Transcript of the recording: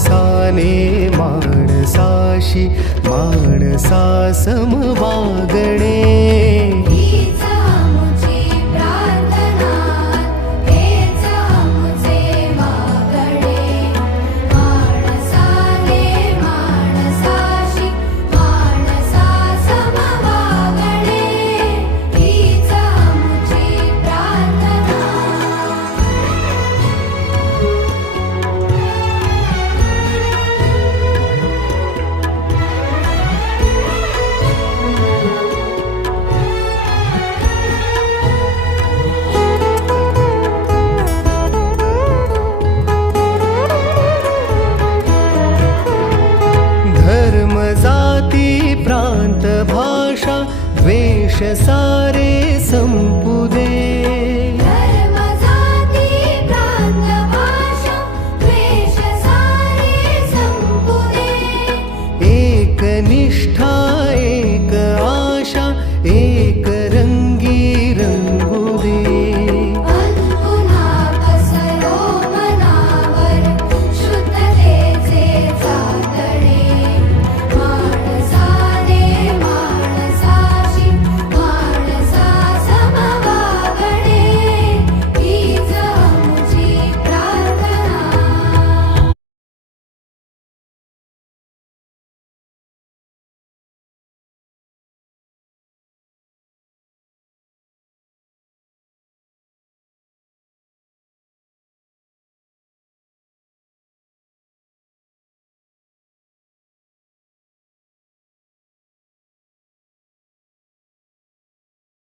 माणसाने माणसाशी माणसा सम वागणे. हीच आमुची प्रार्थना, हेच आमुचे मागणे. माणसाने माणसाशी माणसा सम वागणे. हीच आमुची प्रार्थना. धर्म जाती प्रांत भाषा द्वेष सा